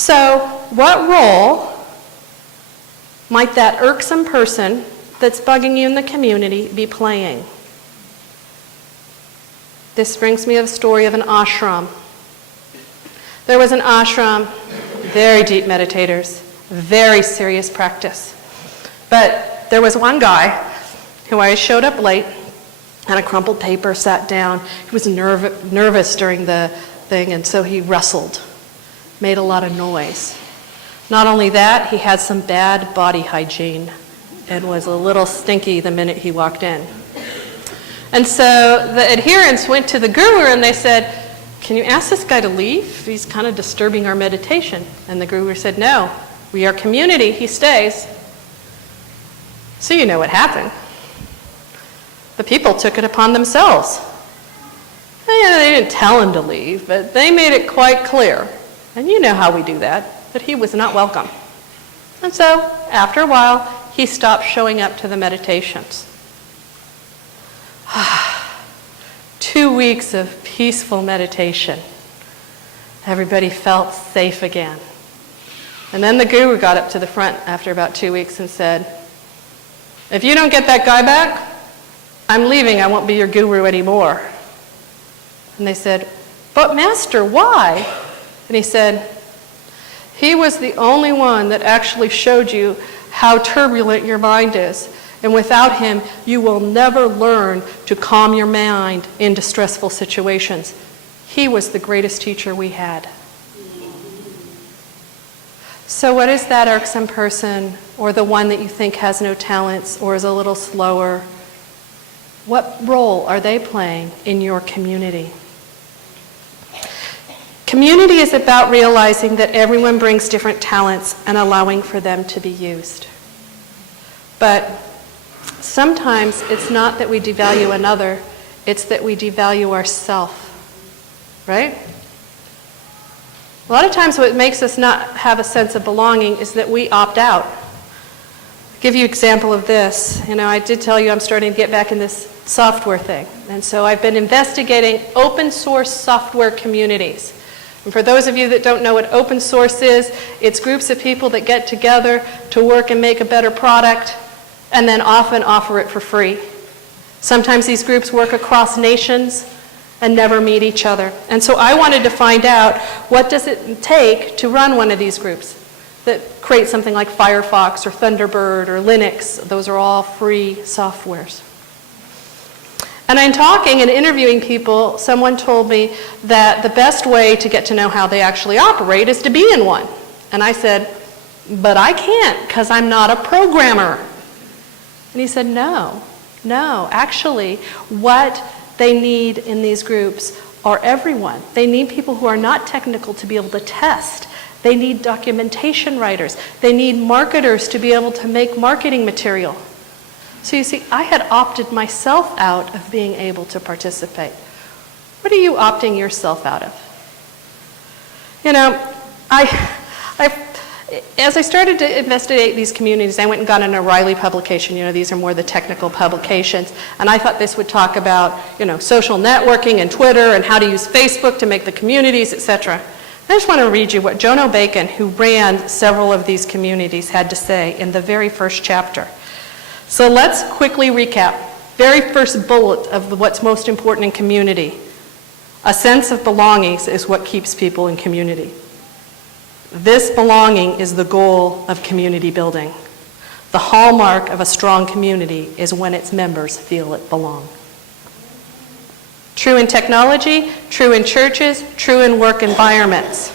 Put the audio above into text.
So, what role might that irksome person that's bugging you in the community be playing? This brings me to the story of an ashram. There was an ashram, very deep meditators, very serious practice. But there was one guy who always showed up late, had a crumpled paper, sat down. He was nervous during the thing, and so he rustled, made a lot of noise. Not only that, he had some bad body hygiene and was a little stinky the minute he walked in. And so the adherents went to the guru and they said, "Can you ask this guy to leave? He's kind of disturbing our meditation." And the guru said, "No, we are community, he stays." So you know what happened. The people took it upon themselves. They didn't tell him to leave, but they made it quite clear, and you know how we do that he was not welcome. And so, after a while, he stopped showing up to the meditations. 2 weeks of peaceful meditation. Everybody felt safe again. And then the guru got up to the front after about 2 weeks and said, "If you don't get that guy back, I'm leaving. I won't be your guru anymore." And they said, "But Master, why?" And he said, "He was the only one that actually showed you how turbulent your mind is. And without him, you will never learn to calm your mind in distressful situations. He was the greatest teacher we had." So what is that irksome person, or the one that you think has no talents or is a little slower? What role are they playing in your community? Community is about realizing that everyone brings different talents and allowing for them to be used. But sometimes it's not that we devalue another, it's that we devalue ourselves, right? A lot of times what makes us not have a sense of belonging is that we opt out. I'll give you an example of this. I did tell you I'm starting to get back in this software thing. And so I've been investigating open source software communities. And for those of you that don't know what open source is, it's groups of people that get together to work and make a better product and then often offer it for free. Sometimes these groups work across nations and never meet each other. And so I wanted to find out, what does it take to run one of these groups that create something like Firefox or Thunderbird or Linux? Those are all free softwares. And in talking and interviewing people, someone told me that the best way to get to know how they actually operate is to be in one. And I said, "But I can't because I'm not a programmer." And he said, no, actually what they need in these groups are everyone. They need people who are not technical to be able to test. They need documentation writers. They need marketers to be able to make marketing material. So you see, I had opted myself out of being able to participate. What are you opting yourself out of? As I started to investigate these communities, I went and got an O'Reilly publication. These are more the technical publications. And I thought this would talk about, social networking and Twitter and how to use Facebook to make the communities, etc. I just want to read you what Jono Bacon, who ran several of these communities, had to say in the very first chapter. So let's quickly recap. Very first bullet of what's most important in community. A sense of belonging is what keeps people in community. This belonging is the goal of community building. The hallmark of a strong community is when its members feel it belong. True in technology, true in churches, true in work environments.